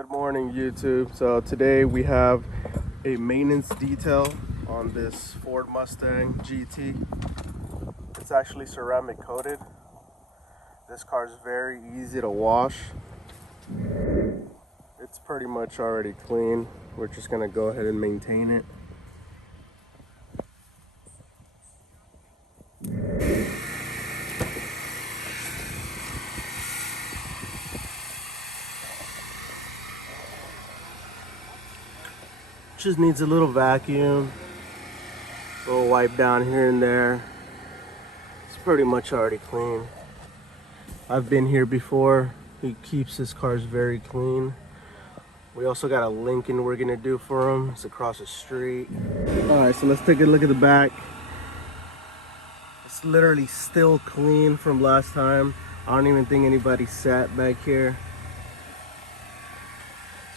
Good morning, YouTube. So today we have a maintenance detail on this Ford Mustang GT. It's actually ceramic coated. This car is very easy to wash. It's pretty much already clean. We're just gonna go ahead and maintain it. Just needs a little vacuum, a little wipe down here and there. It's pretty much already clean. I've been here before. He keeps his cars very clean. We also got a Lincoln we're gonna do for him. It's across the street. All right, so let's take a look at the back. It's literally still clean from last time. I don't even think anybody sat back here.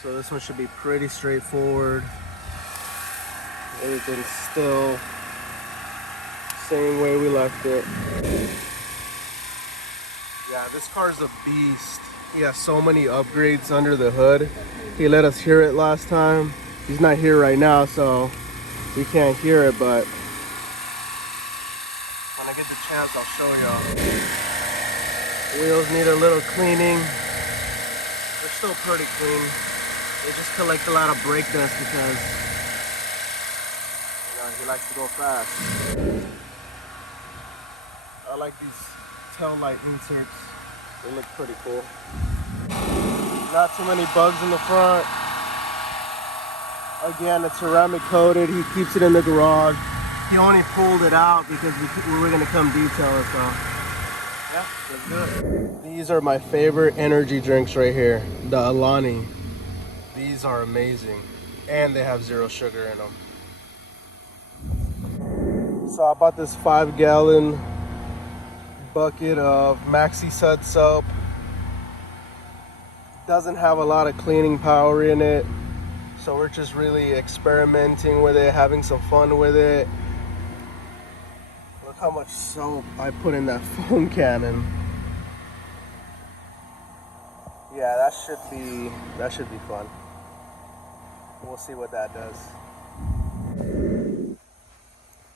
So this one should be pretty straightforward. Everything's still same way we left it. Yeah, this car is a beast. He has so many upgrades under the hood. He let us hear it last time. He's not here right now, so we can't hear it, but when I get the chance, I'll show y'all. Wheels need a little cleaning. They're still pretty clean. They just collect a lot of brake dust because he likes to go fast. I like these tail light inserts. They look pretty cool. Not too many bugs in the front. Again, it's ceramic coated. He keeps it in the garage. He only pulled it out because we were gonna come detail it, so yeah, that's good. These are my favorite energy drinks right here, the Alani. These are amazing, and they have 0 sugar in them. So I bought this 5-gallon bucket of Maxi Sud soap. Doesn't have a lot of cleaning power in it, so we're just really experimenting with it, having some fun with it. Look how much soap I put in that foam cannon. Yeah, that should be fun. We'll see what that does.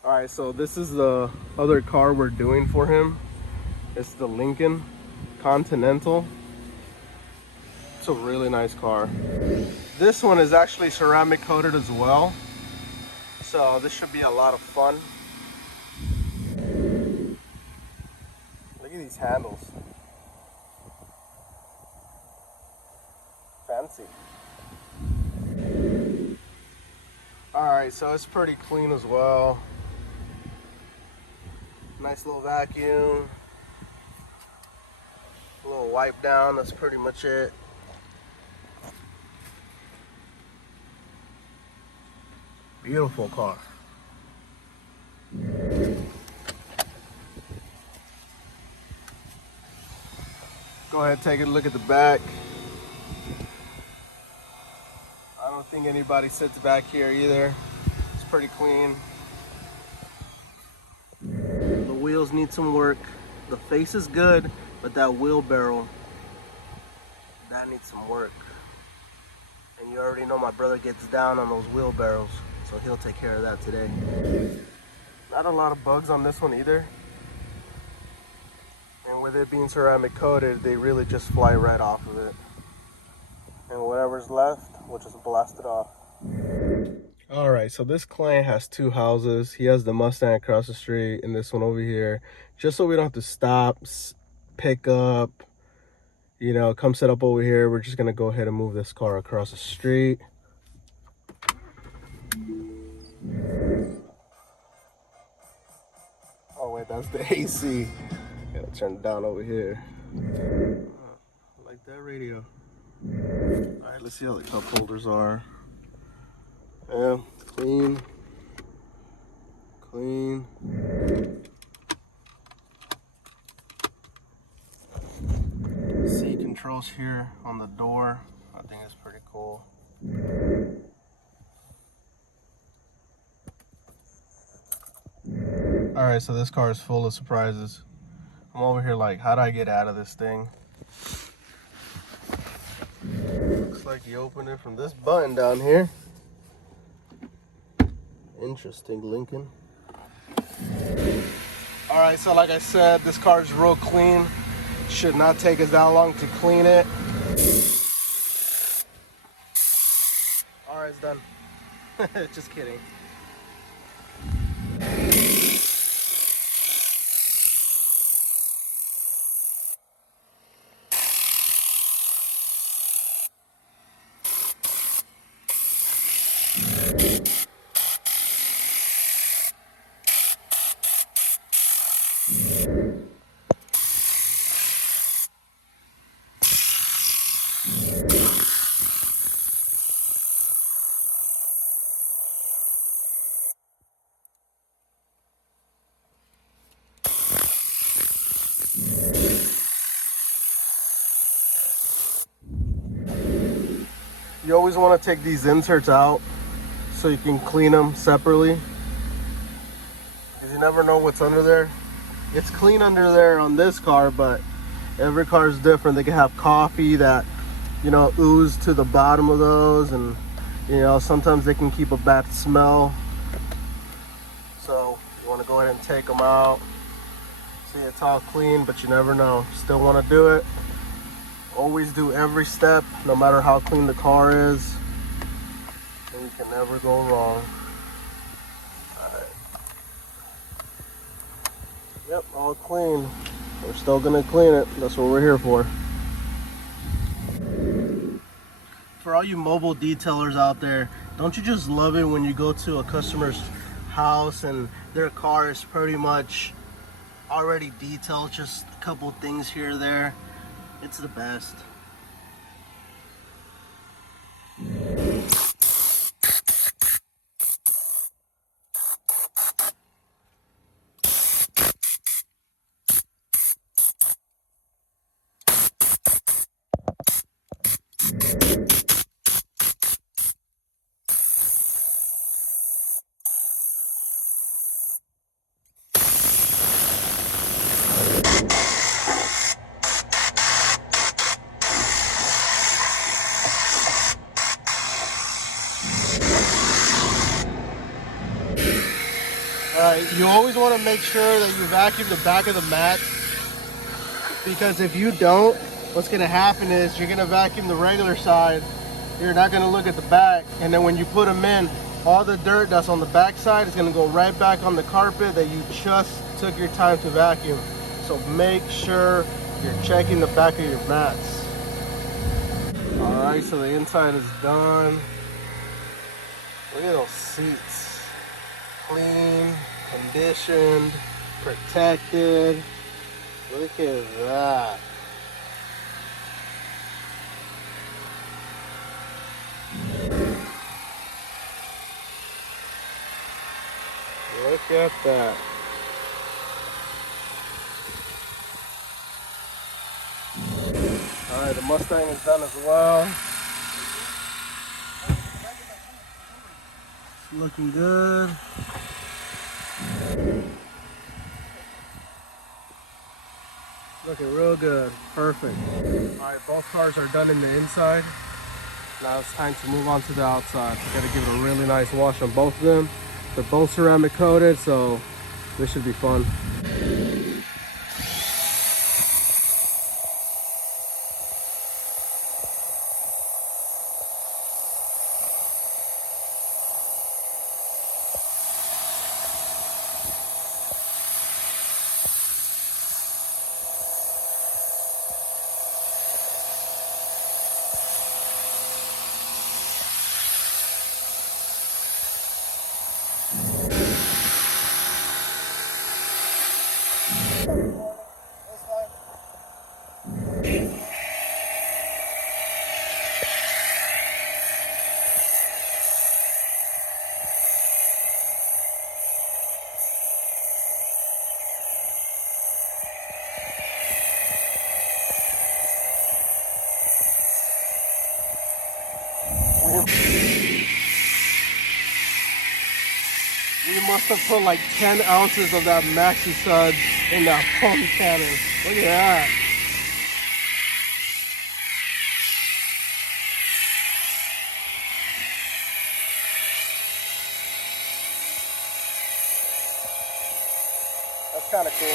All right, so this is the other car we're doing for him. It's the Lincoln Continental. It's a really nice car. This one is actually ceramic coated as well, so this should be a lot of fun. Look at these handles. Fancy. All right, so it's pretty clean as well. Nice little vacuum. A little wipe down, that's pretty much it. Beautiful car. Go ahead and take a look at the back. I don't think anybody sits back here either. It's pretty clean. The wheels need some work. The face is good, but that wheelbarrow, that needs some work. And you already know my brother gets down on those wheelbarrows, so he'll take care of that today. Not a lot of bugs on this one either. And with it being ceramic coated, they really just fly right off of it. And whatever's left, we'll just blast it off. All right, so this client has 2 houses. He has the Mustang across the street and this one over here. Just so we don't have to stop, pick up, you know, come set up over here. We're just gonna go ahead and move this car across the street. Oh wait, that's the AC. Gotta turn it down over here. I like that radio. All right, let's see how the cup holders are. Yeah, clean. Clean. Seat controls here on the door. I think it's pretty cool. All right, so this car is full of surprises. I'm over here like, how do I get out of this thing? Looks like like you open it from this button down here. Interesting, Lincoln. All right, so like I said, this car is real clean. Should not take us that long to clean it. All right, it's done. Just kidding. You always want to take these inserts out so you can clean them separately, because you never know what's under there. It's clean under there on this car, but every car is different. They can have coffee that, you know, ooze to the bottom of those, and you know, sometimes they can keep a bad smell. So you want to go ahead and take them out. See, it's all clean, but you never know. Still want to do it. Always do every step, no matter how clean the car is, and you can never go wrong. Alright. Yep, all clean. We're still gonna clean it. That's what we're here for. For all you mobile detailers out there, don't you just love it when you go to a customer's house and their car is pretty much already detailed, just a couple things here or there? It's the best. Alright, you always want to make sure that you vacuum the back of the mat, because if you don't, what's going to happen is you're going to vacuum the regular side, you're not going to look at the back, and then when you put them in, all the dirt that's on the back side is going to go right back on the carpet that you just took your time to vacuum. So make sure you're checking the back of your mats. Alright, so the inside is done. Look at those seats. Clean, conditioned, protected. Look at that. Look at that. Alright, the Mustang is done as well. Looking good. Looking real good. Perfect. Alright, both cars are done in the inside. Now it's time to move on to the outside. We gotta give it a really nice wash on both of them. They're both ceramic coated, so this should be fun. We must have put like 10 ounces of that maxi sud in that foam cannon. Look at that. Kind of cool.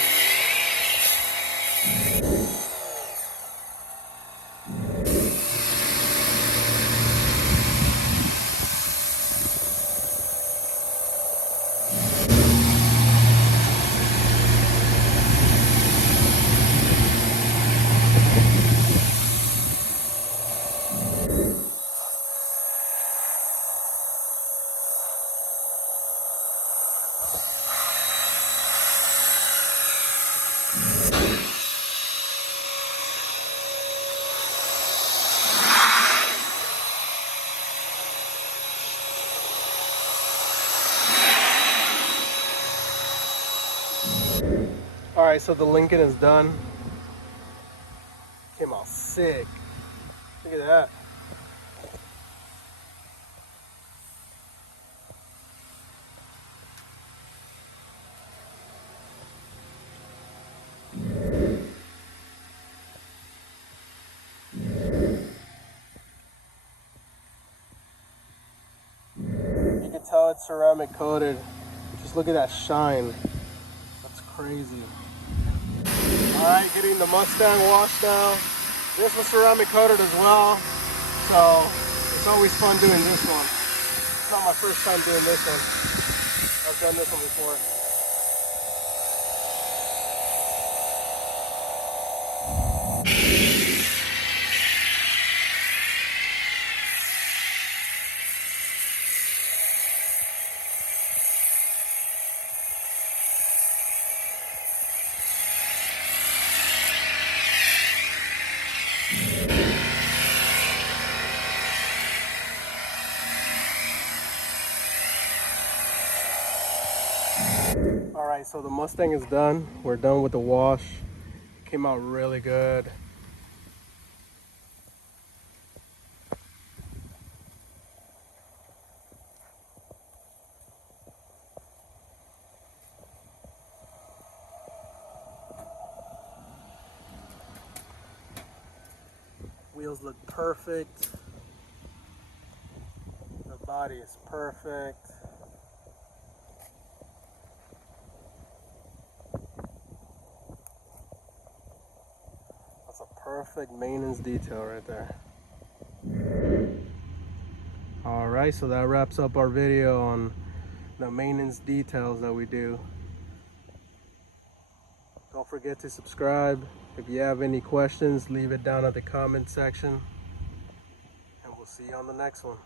All right, so the Lincoln is done. Came out sick. Look at that. You can tell it's ceramic coated. Just look at that shine. That's crazy. All right, getting the Mustang Wash now. This was ceramic coated as well, so it's always fun doing this one. It's not my first time doing this one. I've done this one before. All right, so the Mustang is done. We're done with the wash. Came out really good. Wheels look perfect. The body is perfect. That's a perfect maintenance detail right there. All right, so that wraps up our video on the maintenance details that we do. Don't forget to subscribe. If you have any questions, leave it down at the comment section. And we'll see you on the next one.